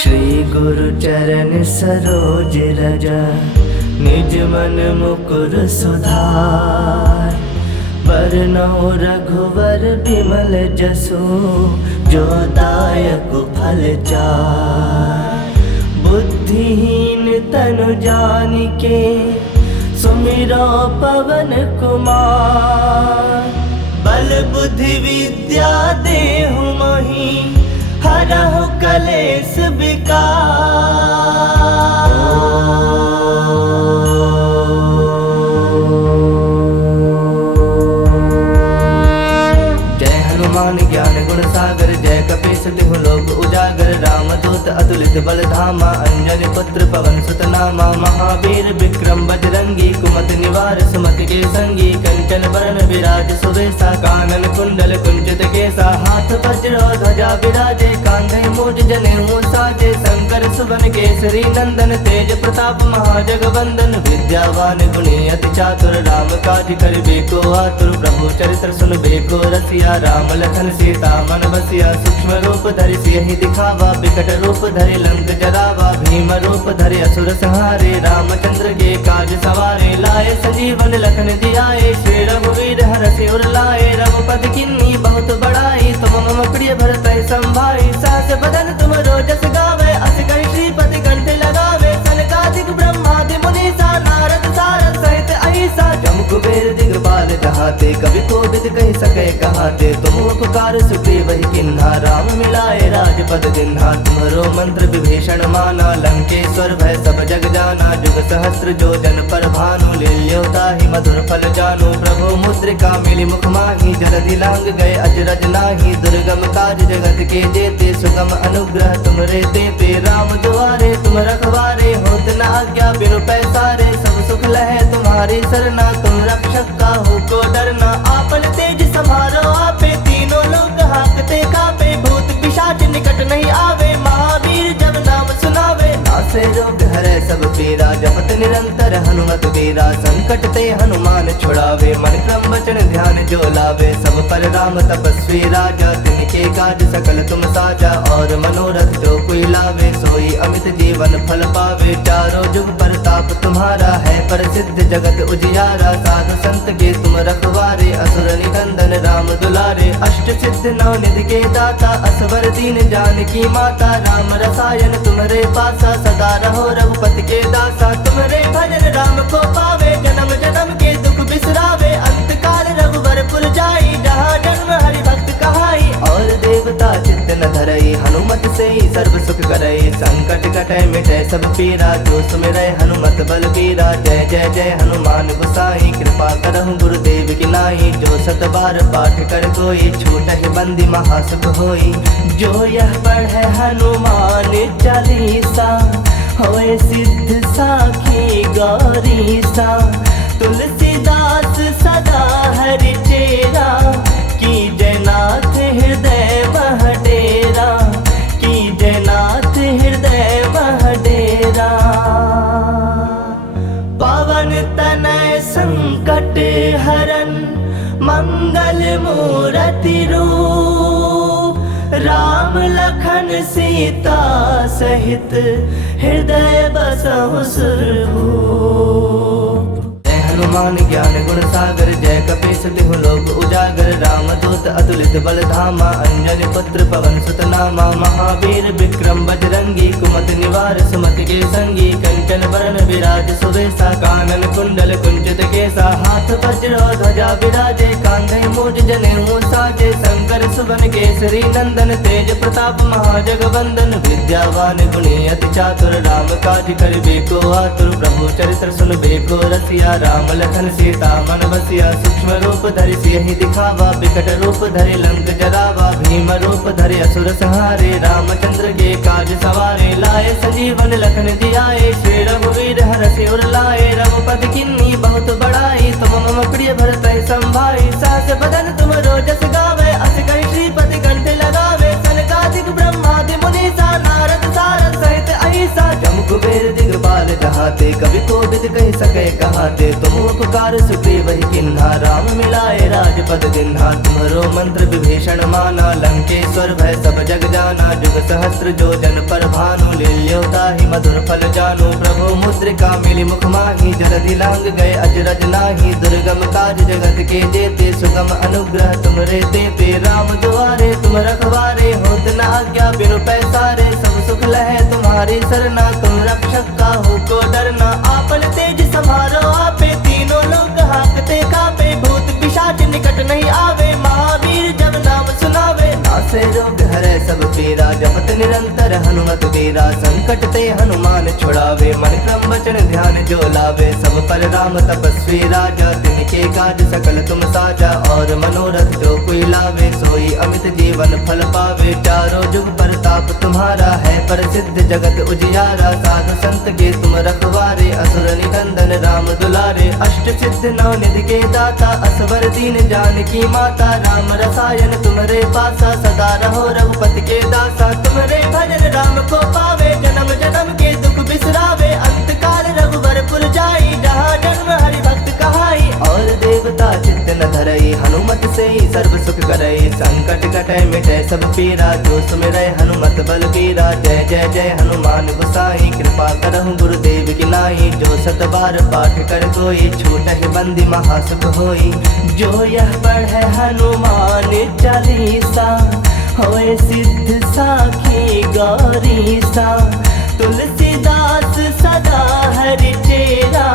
श्री गुरु चरण सरोज रज, निज मन मुकुर सुधार। बरनउँ रघुवर बिमल जसु, जो दायक फल चार। बुद्धिहीन तनु जानिके, सुमिरो पवन कुमार। बल बुद्धि विद्या देहु मोहि, हरहु कलेश विकार। जय हनुमान ज्ञान गुण सागर, जय कपीस तिहु लोक उजागर। रामदूत अतुलित बल धामा, अंजनी पुत्र पवन सुत नामा। महावीर विक्रम बजरंगी, कुमति निवार सुमति के संगी। कंचन बरन विराज सुबेसा, कानन कुंडल कुंचित केसा। हाथ वज्र ध्वजा विराजे, कांधे मूज जनेऊ साजे। शंकर सुवन केसरी नंदन, तेज प्रताप महाजगवंदन। विद्यावान गुणी अति चातुर, राम काज करिबे को आतुर। प्रभु चरित्र सुनबे को रसिया, राम लखन सीता मन बसिया। सूक्ष्म रूप धरि सियहि दिखावा, बिकट रूप धरि लंक जरावा। भीम रूप धरि असुर संहारे, रामचंद्र के काज सवारे। लाए संजीवन लखन जियाए, श्री रघुवीर हरषि उर लाए। रघुपति किन्नी बहुत बड़ाई, तुम मम प्रिय भरतहि संभाई। सहस बदन तुम रोजस गावे, अस कहि श्रीपति कंठ लगावे। सनकादिक ब्रह्मादि मुनीसा, नारद सारद सहित अहिसा। जम कुबेर दिगपाल जहाते, कवि कोविद कहि सकै कहाते। तुम उपकार सुग्रीव ही किन्हा, राम मिलाए राजपद दिन्हा। तुम्हरो मंत्र विभीषण माना, लंकेश्वर भय सब जग जाना। जुग सहस्त्र जो जन पर भानु, लील्यो ताहि मधुर फल जानु। प्रभु मुद्रिका मिली मुख माहि, जलधि लांग गए अजरज नाही। दुर्गम काज जगत के जेते, सुगम अनुग्रह तुमरे तेते। राम दुआरे तुम रखवारे, होत न आज्ञा बिनु पैसारे। सब सुख लहै तुम्हारी सरना, तुम रक्षक काहू को डरना। आपन तेज समारो आपे, तीनों लोग हांकते कापे। भूत पिशाच निकट नहीं आवे, महावीर जब नाम सुनावे। नासे रोग हरै सब पीरा, जपत निरंतर हनुमत वीरा। संकट ते हनुमान छुड़ावे, मन क्रम वचन ध्यान जो लावे। सब पर राम तपस्वी राजा, तिनके काज सकल तुम साजा। और मनोरथ जो कोई लावे, सोई अमित जीवन फल पावे। चारों जुग परताप तुम्हारा है, प्रसिद्ध जगत उजियारा। साधु संत के तुम रखवारे, असुर निकंदन राम दुलारे। अष्ट सिद्ध नौ निधि के दाता, असवर दीन जानकी माता। राम रसायन तुम्हारे पासा, सदा रहो रघुपति के दासा। तुम्हारे भजन राम को पावे, जन्म जन्म के दुख बिसरावे। अंत काल रघुवर पुर जाई, जहाँ जन्म हरि भक्त कहाई। और देवता चित्त न धरई, हनुमत से ही सर्व सुख करई। संकट कटै मिटै सब पीरा, जो सुमिरै हनुमत बल बीरा। जय जय जय हनुमान गोसाई, कृपा करहु गुरुदेव की नाई। जो सत बार पाठ कर कोई, छूटहि बंदी महासुख होई। जो यह पढ़ै हनुमान चालीसा, होए सिद्ध साखी गौरीसा। तुलसीदास सदा हरि चेरा, की जयनाथ हृदय मह डेरा। की जयनाथ हृदय मह डेरा। पवन तनय संकट हरन, मंगल मूरति रूप। राम लखन सीता सहित, हृदय बसहु सुरभूप। हनुमान ज्ञान गुण सागर, जय कपीस तिहु लोक उजागर। रामदूत अतुलित बल धामा, अंजनी पुत्र पवन सुत नामा। महावीर विक्रम बजरंगी, कुमति निवार सुमति के संगी। कंचन बरन विराज सुबेसा, कानन कुंडल कुंचित केसा। हाथ वज्र ध्वजा विराजे, कांधे मूज जनेऊ साजे। शंकर सुवन केसरी नंदन, तेज प्रताप महाजगवंदन। विद्यावान गुणी अति चातुर, राम काज करिबे को आतुर। प्रभु चरित्र सुनबे को रसिया, राम लखन सीता मन बसिया। सूक्ष्म रूप धरि सियहि दिखावा, बिकट रूप धरि लंक जरावा। भीम रूप धरि असुर संहारे, रामचंद्र के काज सवारे। लाए संजीवन लखन जियाए, श्री रघुवीर हरषि उर लाए। रघुपति किन्नी बहुत बड़ाई, तुम मम प्रिय भरतहि संभाई। सहस बदन तुम रोजस गावे, अस कहि श्रीपति कंठ लगावे। सनकादिक ब्रह्मादि मुनीसा, नारद सारद सहित अहिसा। जम कुबेर दिगपाल जहाते, कवि कोविद कहि सकै कहाते। तुम उपकार सुग्रीव ही किन्हा, राम मिलाए राजपद दिन्हा। तुम्हरो मंत्र विभीषण माना, लंकेश्वर भय सब जग जाना। जुग सहस्त्र जो जन पर भानु लील्योता ही मधुर फल जानु प्रभु मुद्रिका मिली मुख माही जलधि लांग गए अजरज नाही दुर्गम काज जगत के जेते सुगम अनुग्रह तुम रे देते राम दुआरे तुम रखवारे होत न आज्ञा बिनु पैसारे सब सुख लहे तुम्हारी सरना तुम रक्षक का हो को डरना आपन तेज समारो आपे तीनों लोग हाकते कापे भूत पिशाच निकट नहीं आवे महावीर जब नाम सुनावे नासे रोग हरे सब पीरा जपत निरंतर हनुमत वीरा संकट ते हनुमान छुड़ावे मन क्रम वचन ध्यान जो लावे सब पर राम तपस्वी राजा तिनके काज सकल तुम साजा और मनोरथ जो कोई लावे सोई अमित जीवन फल पावे चारों जुग प्रताप तुम्हारा है प्रसिद्ध जगत उजियारा साधु संत के तुम रखवारे असुर निकंदन राम दुलारे अष्ट सिद्ध नौ निधि के दाता असवर दीन जानकी माता राम रसायन तुम्हारे पासा सदा रहो रघुपति के दासा तुम्हारे भजन राम को पावे जन्म जन्म के दुख बिसरावे अंत काल रघुवर पुर जाई जहाँ जन्म हरि भक्त कहाई और देवता चित्त न धरई हनुमत से ही सर्व सुख करई संकट कटै मिटै सब पीरा जो सुमिरै हनुमत बल बीरा जय जय जय हनुमान गोसाई कृपा करहु गुरुदेव की नाई जो सत बार पाठ कर कोई छूटहि बंदी महासुख होई जो यह पढ़े हनुमान चालीसा होए सिद्ध साखी गौरीसा तुलसीदास सदा हरि चेरा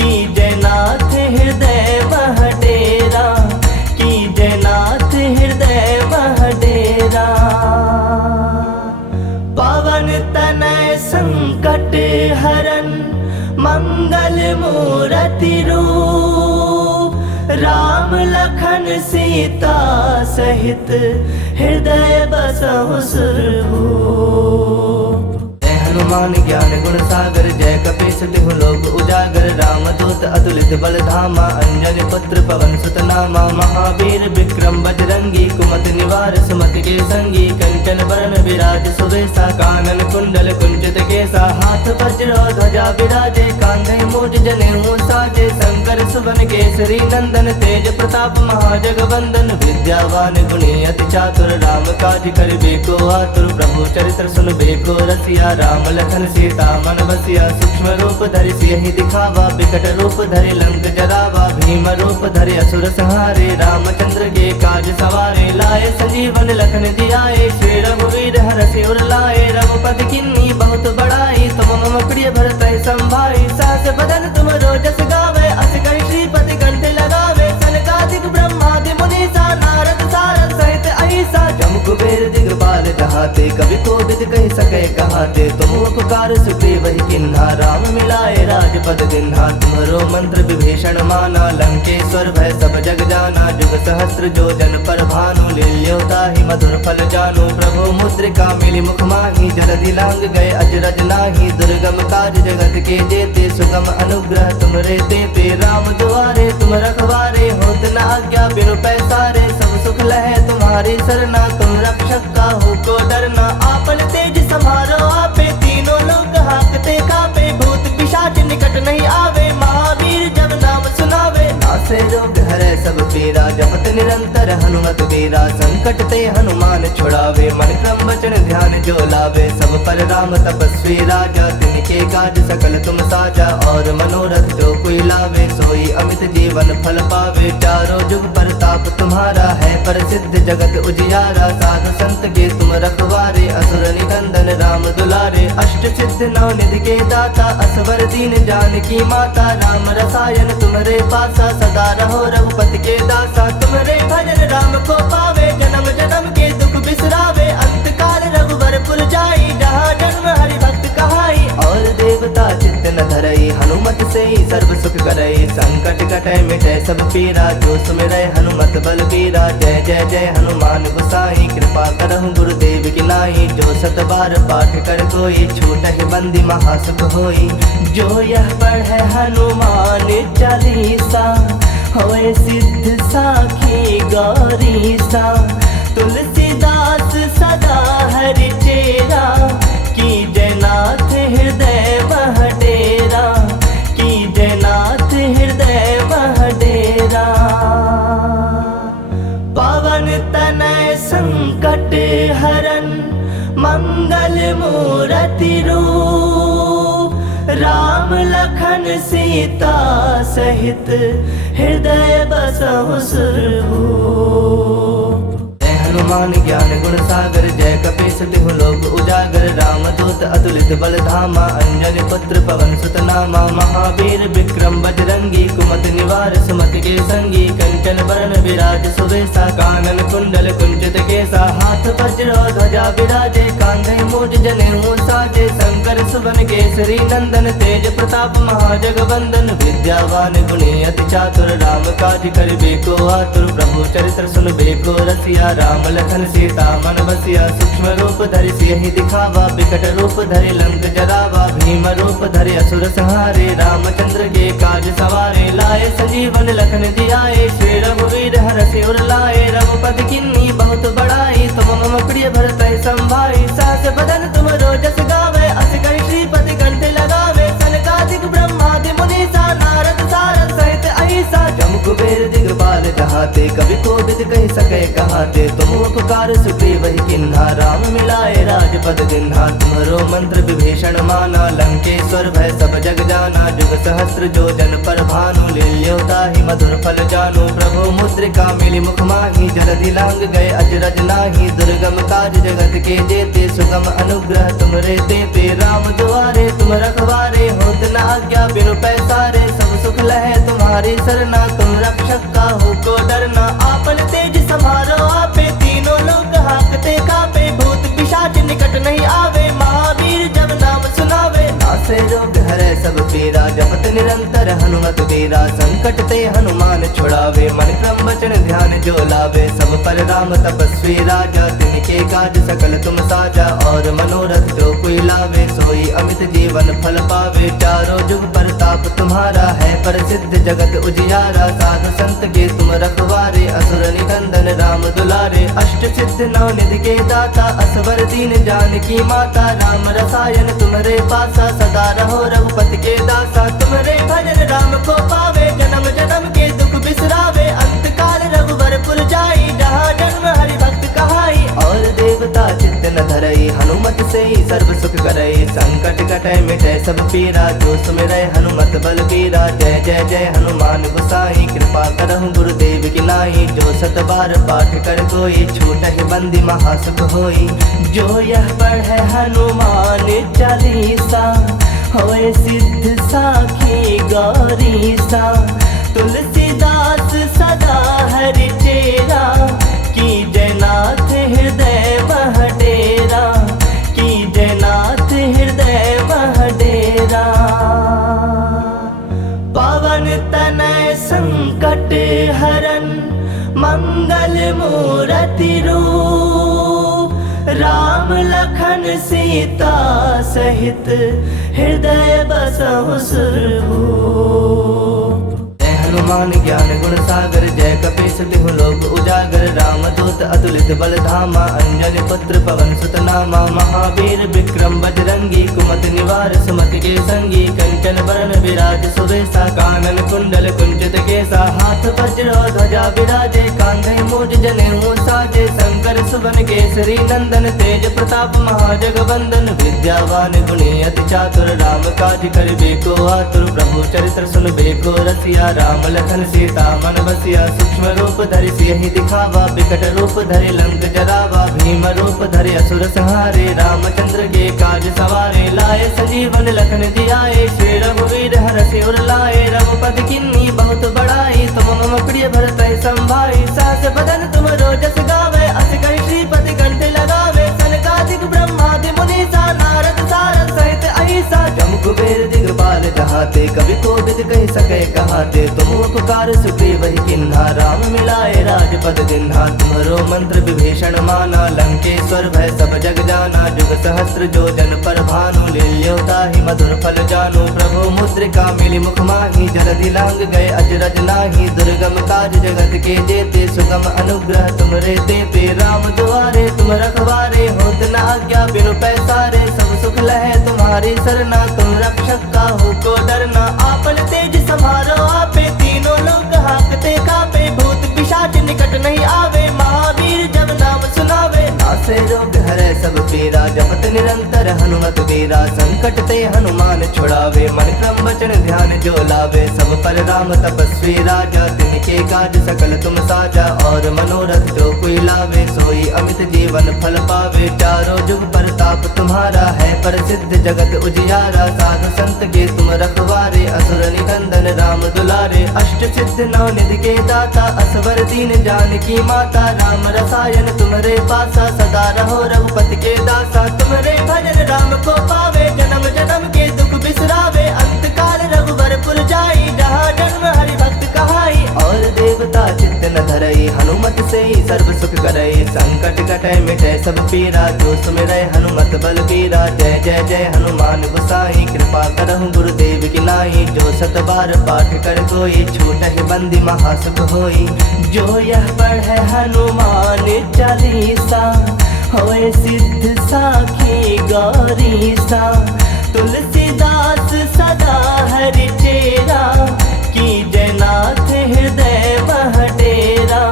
की जयनाथ हृदय मह डेरा की जयनाथ हृदय मह डेरा पवन तनय संकट हरन मंगल मूरति रूप राम लखन सीता सहित हृदय बसहु सुरभूप हनुमान ज्ञान गुण सागर जय कपीस तिहु लोक उजागर राम दूत अतुलित बल धामा अंजनी पुत्र पवन सुत नामा महावीर विक्रम बजरंगी कुमति निवार सुमति के संगी कंचन बरन विराज सुबेसा कानन कुंडल कुंचित केसा हाथ वज्र ध्वजा विराजे कांधे मूज जनेऊ साजे शंकर सुवन केसरी नंदन तेज प्रताप महाजगवंदन विद्यावान गुणी अति चातुर राम काज करबे को आतुर प्रभु चरित्र सुनबे को रसिया राम लखन सीता मन बसिया सूक्ष्म रूप धरि सियहि दिखावा बिकट रूप धरि लंक जरावा भीम रूप धरि असुर संहारे रामचंद्र के काज सवारे लाए संजीवन लखन जियाए श्री रघुवीर हरषि उर लाए रघुपति किन्नी बहुत बड़ाई तुम मम प्रिय भरत संभाई सहस बदन तुम रोजस गावे अस कहि श्रीपति कंठ लगावे सनकादिक ब्रह्मादि मुनीसा नारद सारद सहित अहिसा जम कुबेर दिगपाल जहाते कवि कोविद कहि सके कहाते तुम उपकार सुग्रीव ही किन्हा राम मिलाए राजपद दिन्हा तुम्हारो मंत्र विभीषण माना लंकेश्वर भय सब जग जाना जुग सहस्त्र जो जन पर भानु लील्योता ही मधुर फल जानु प्रभु मुद्रिका मिली मुख माही जलधि लांग गए अजरज नाही दुर्गम काज जगत के जेते सुगम अनुग्रह तुम रे देते राम दुआरे तुम रखवारे होत न आज्ञा बिनु पैसारे सब सुख लहे तुम्हारी सरना तुम रक्षक का हो को डरना आपन तेज समारो आपे तीनों लोग हाकते कापे भूत पिशाच निकट नहीं आवे महावीर जब नाम सुनावे नासे रोग हरे सब पीरा जपत निरंतर हनुमत वीरा संकट ते हनुमान छुड़ावे मन क्रम वचन ध्यान जो लावे सब पर राम तपस्वी राजा तिनके काज सकल तुम साजा और मनोरथ जो कोई लावे सोई अमित जीवन फल पावे चारों जुग प्रताप तुम्हारा है प्रसिद्ध जगत उजियारा साधु संत के तुम रखवारे असुर निकंदन राम दुलारे अष्ट सिद्ध नौ निधि के दाता असवर दीन जानकी माता राम रसायन तुम्हारे पासा सदा रहो रघुपति के दासा तुम्हारे भजन राम को पावे जन्म जन्म के दुख बिसरावे अंत काल रघुवर पुर जाई जहाँ जन्म हरि भक्त कहाई और देवता चित्त न धरई हनुमत से ही सर्व सुख करई संकट कटै मिटै सब पीरा जो सुमिरै हनुमत बल बीरा जय जय जय हनुमान गोसाई कृपा करहु गुरुदेव की नाई जो सत बार पाठ कर कोई छूटहि बंदी महासुख होई जो यह पढ़े हनुमान चालीसा होए सिद्ध साखी गौरीसा तुलसीदास सदा हरि चेरा की जयनाथ हृदय मह डेरा की जयनाथ हृदय मह डेरा पवन तनय संकट हरन मंगल मूर्ति रूप, राम लखन सीता सहित हृदय बसहु सुरभूप। जय हनुमान ज्ञान गुण सागर, जय कपीस तिहु लोक उजागर, रामदूत अतुलित बल धामा, अंजनी पुत्र पवन सुत नामा, महावीर विक्रम बजरंगी, कुमति निवार सुमति के संगी, कंचन बरन विराज सुबेसा, कानन कुंडल कुंचित केसा, हाथ वज्र ध्वजा विराजे, कांधे मूज जनेऊ साजे, शंकर सुवन केसरी नंदन, तेज प्रताप महाजगवंदन, विद्यावान गुणी अति चातुर, राम काज करिबे को आतुर, प्रभु चरित्र सुनबे को रसिया, राम लखन सीता मन बसिया, सूक्ष्म रूप धरि सियहि दिखावा, विकट रूप धरि लंक जरावा, भीम रूप धरि असुर संहारे, रामचंद्र के काज सवारे, लाए संजीवन लखन जियाए, श्री रघुवीर हरषि उर लाए, रघुपति किन्नी बहुत बड़ाई, तुम मम प्रिय भरत संभाई, सहस बदन तुम रोजस गावे, अस कहि श्रीपति कंठ लगावे, सनकादिक ब्रह्मादि मुनीसा, नारद सारद सहित अहिसा, जम कुबेर दिगपाल जहाते, कवि कोविद कहि सके कहाते, तुम उपकार सुग्रीव ही किन्हा, राम मिलाए राजपद दिन्हा, तुम्हरो मंत्र विभीषण माना, लंकेश्वर भय सब जग जाना, जुग सहस्त्र जो जन पर भानु, लील्योता ही मधुर फल जानू, प्रभु मुद्रिका मिली मुख माही, जलधि लांग गए अजरज नाही, दुर्गम काज जगत के जेते, सुगम अनुग्रह तुमरे देते, राम दुआरे तुम रखवारे, होत न आज्ञा बिनु पैसारे, सब सुख लहे तुम्हारी सरना, तुम रक्षक काहू को डरना, आपन तेज समारो आपे, तीनों लोग हाकते कापे, भूत पिशाच निकट नहीं आवे, महावीर जब नाम सुनावे, नासे रोग हरे सब पीरा, जपत निरंतर हनुमत वीरा, संकट ते हनुमान छुड़ावे, मन क्रम वचन ध्यान जो लावे, सब पर राम तपस्वी राजा, तिनके काज सकल तुम साजा, और मनोरथ जो कोई लावे, सोई अमित जीवन फल पावे, चारों जुग परताप तुम्हारा है, प्रसिद्ध जगत उजियारा, साधु संत के तुम रखवारे, असुर निकंदन राम दुलारे, अष्ट सिद्ध नौ निधि के दाता, असवर दीन जानकी माता, राम रसायन तुम्हारे पासा, सदा रहो रघुपति के दासा, तुम्हारे भजन राम को पावे, जन्म जन्म के दुख बिसरावे, अंत काल रघुबर पुर जाई, जहाँ जन्म हरि भक्त कहाई, और देवता चित्त न धरई, हनुमत से ही सर्व सुख करई, संकट कटै मिटै सब पीरा, जो सुमिरै हनुमत बल बीरा, जय जय जय हनुमान गोसाई, कृपा करहु गुरुदेव की नाई, जो सत बार पाठ कर कोई, छूटहि बंदी महासुख होई, जो यह पढ़े हनुमान चालीसा, होए सिद्ध साखी गौरीसा, तुलसीदास सदा हरि चेरा, की जयनाथ हृदय मह डेरा, की जयनाथ हृदय मह डेरा, पवन तनय संकट हरन, मंगल मूर्ति रूप, राम लखन सीता सहित हृदय बसहु सुरभूप। जय हनुमान ज्ञान गुण सागर, जय कपीस तिहु लोक उजागर, रामदूत अतुलित बल धामा, अंजनी पुत्र पवन सुत नामा, महावीर विक्रम बजरंगी, कुमति निवार सुमति के संगी, कंचन बरन विराज सुबेसा, कानन कुंडल कुंचित केसा, हाथ वज्र ध्वजा विराजे, कांधे मूज जनेऊ साजे, शंकर सुवन केसरी नंदन, तेज प्रताप महाजगवंदन, विद्यावान गुणी अति चातुर, राम काज करिबे को आतुर, प्रभु चरित्र सुनबे को रसिया, राम लखन सीता मन बसिया, सूक्ष्म रूप धरि सियहि दिखावा, विकट रूप धरि लंक जरावा, भीम रूप धरि असुर संहारे, रामचंद्र के काज सवारे, लाए संजीवन लखन जियाए, श्री रघुवीर हरषि उर लाए, रघुपति किन्नी बहुत बड़ाई, तुम मम प्रिय भरत संभाई, सहस बदन तुम रोजस गावे, अस कहि श्रीपति कंठ लगावे, सनकादिक ब्रह्मादि मुनीसा, नारद सारद सहित अहिसा, जम कुबेर दिगपाल जहाते, कवि कोविद कहि सके कहाते, तुम उपकार सुग्रीव ही किन्हा, राम मिलाए राजपद दिन्हा, तुम्हरो मंत्र विभीषण माना, लंकेश्वर भय सब जग जाना, जुग सहस्त्र जो जन पर भानु, लील्योता ही मधुर फल जानू, प्रभु मुद्रिका मिली मुख माही, जलधि लांग गए अजरज नाही, दुर्गम काज जगत के जेते, सुगम अनुग्रह तुमरे देते, राम दुआरे तुम रखवारे, होत न आज्ञा बिनु पैसारे, सब सुख लहे तुम्हारी सरना, तुम रक्षक काहू को डरना, आपन तेज समारो आपे, तीनों लोग हाकते कापे, भूत पिशाच निकट नहीं आवे, महावीर जब नाम सुनावे, नासे रोग हरै सब पीरा, जपत निरंतर हनुमत वीरा। संकट ते हनुमान छुड़ावे, मन क्रम वचन ध्यान जो लावे। सब पर राम तपस्वी राजा, तिनके काज सकल तुम साजा। और मनोरथ जो कोई लावे, सोई अमित जीवन फल पावे। चारों जुग परताप तुम्हारा है, प्रसिद्ध जगत उजियारा। साधु संत के तुम रखवारे, असुर निकंदन राम दुलारे। अष्ट सिद्ध नौ निधि के दाता, असवर दीन जानकी माता। राम रसायन तुम्हारे पासा, सदा रहो रघुपति के दासा। तुम्हारे भजन राम को पावे, जन्म जन्म के दुख बिसरावे। अंत काल रघुबर पुर जाई, जहाँ जन्म हरि भक्त कहाई। और देवता चित्त न धरई, हनुमत से ही सर्व सुख करई। संकट कटै मिटै सब पीरा, जो सुमिरै हनुमत बल बीरा। जय जय जय हनुमान गोसाई, कृपा करहु गुरुदेव की नाई। जो सत बार पाठ कर कोई, छूटहि बंदी महासुख होई। जो यह पढ़े हनुमान चालीसा, होए सिद्ध साखी गौरीसा। तुलसीदास सदा हरि चेरा, की जयनाथ हृदय मह डेरा।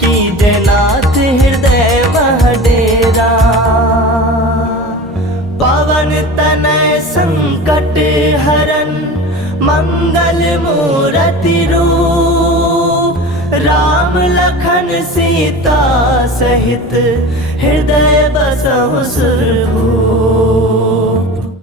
की जयनाथ हृदय मह डेरा। पवन तनय संकट हरन, मंगल मूरति रूप। राम लखन सीता सहित, हृदय बसहु सुरभूप।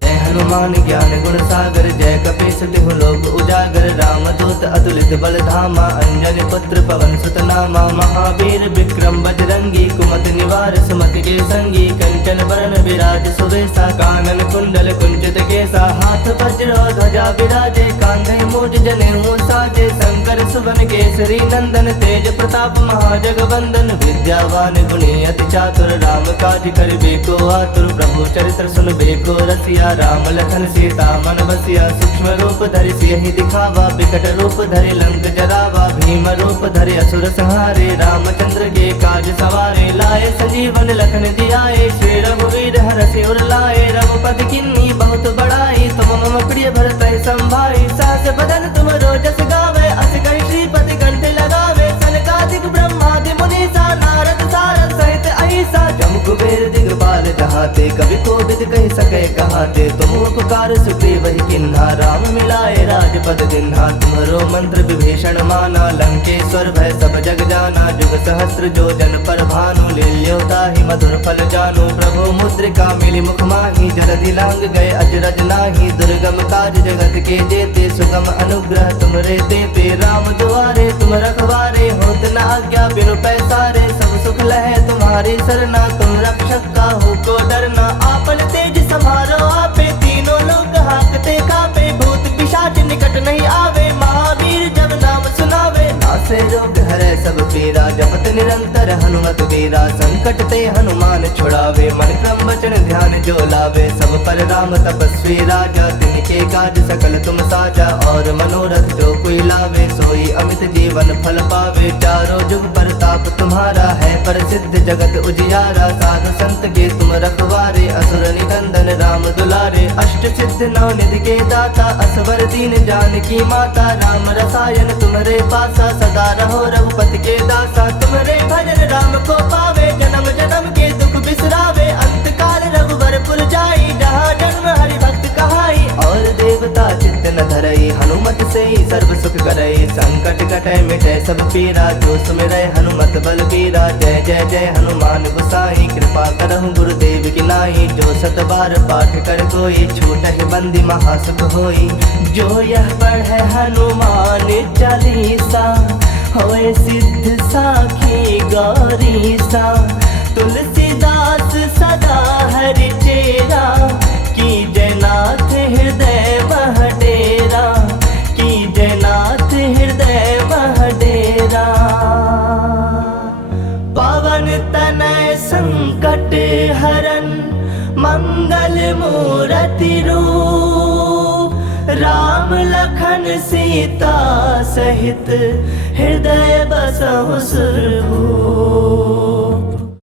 जय हनुमान ज्ञान गुण सागर, जय कपीस तिहु लोक उजागर। राम दूत अतुलित बल धामा, अंजनी पुत्र पवन सुत नामा। महावीर विक्रम बजरंगी, कुमति निवार सुमति के संगी। कंचन बरन विराज सुबेसा, कानन कुंडल कुंचित केसा। हाथ वज्र ध्वजा विराजे, कांधे मूज जनेऊ साजे। शंकर सुवन केसरी नंदन, तेज प्रताप महाजगवंदन। विद्यावान गुणी अति चातुर, राम काज करिबे को आतुर। प्रभु चरित्र सुनबे को रसिया, राम लखन सीता मन बसिया। सूक्ष्म रूप धरि सियहि दिखावा, बिकट रूप धरि लंक जरावा। भीम रूप धरि असुर संहारे, रामचंद्र के काज सवारे। लाए संजीवन लखन जियाए, श्री रघुवीर हरषि उर लाए। रघुपति किन्नी बहुत बड़ाई, तुम मम प्रिय भरतहि संभाई। सहस बदन तुम रोजस गावे, अस कहि श्रीपति कंठ लगावे। सनकादिक ब्रह्मादि मुनीसा, नारद सारद सहित अहिसा। जम कुबेर दिगपाल जहाते, कवि कोविद कहि सकै कहाते। तुम उपकार सुग्रीव ही किन्हा, राम मिलाए राजपद दिन्हा। तुम्हरो मंत्र विभीषण माना, लंकेश्वर भय सब जग जाना। जुग सहस्त्र जो जन पर भानु, लील्योता ही मधुर फल जानु। प्रभु मुद्रिका मिली मुख माही, जलधि लांग गए अजरज नाही। दुर्गम काज जगत के जेते, सुगम अनुग्रह तुमरे तेते। राम दुआरे तुम रखवारे, होत न आज्ञा बिनु पैसारे। सब सुख लहे तुम्हारी सरना, तुम रक्षक काहू को डरना। आपन तेज समारो आपे, तीनों लोग हाकते कापे। भूत पिशाच निकट नहीं आवे, महावीर जब नाम सुनावे। नासे रोग हरै सब पीरा, जपत निरंतर हनुमत वीरा। संकट ते हनुमान छुड़ावे, मन क्रम वचन ध्यान जो लावे। सब पर राम तपस्वी राजा, तिनके काज सकल तुम साजा। और मनोरथ जो कोई लावे, सोई अमित जीवन फल पावे। चारों जुग परताप तुम्हारा है, प्रसिद्ध जगत उजियारा। साधु संत के तुम रखवारे, असुर निकंदन राम दुलारे। अष्ट सिद्ध नौ निधि के दाता, असवर दीन जानकी माता। राम रसायन तुम्हारे पासा, सदा रहो रघुपति के दासा। तुम्हारे भजन राम को पावे, जन्म जन्म के दुख बिसरावे। अंत काल रघुबर पुर जाई, जहाँ जन्म हरि भक्त कहाई। और देवता चित्त न धरई, हनुमत से ही सर्व सुख करई। संकट कटै मिटै सब पीरा, जो सुमिरै हनुमत बल बीरा। जय जय जय हनुमान गोसाई, कृपा करहु गुरुदेव की नाई। जो सत बार पाठ कर कोई, छूटहि बंदी महासुख होई। जो यह पढ़े हनुमान चालीसा, होए सिद्ध साखी गौरीसा। तुलसीदास सदा हरि चेरा, की जयनाथ हृदय मह डेरा। की जयनाथ हृदय मह डेरा। पवन तनय संकट हरन, मंगल मूरति रूप। राम लखन सीता सहित, हृदय बसहु सुरभूप।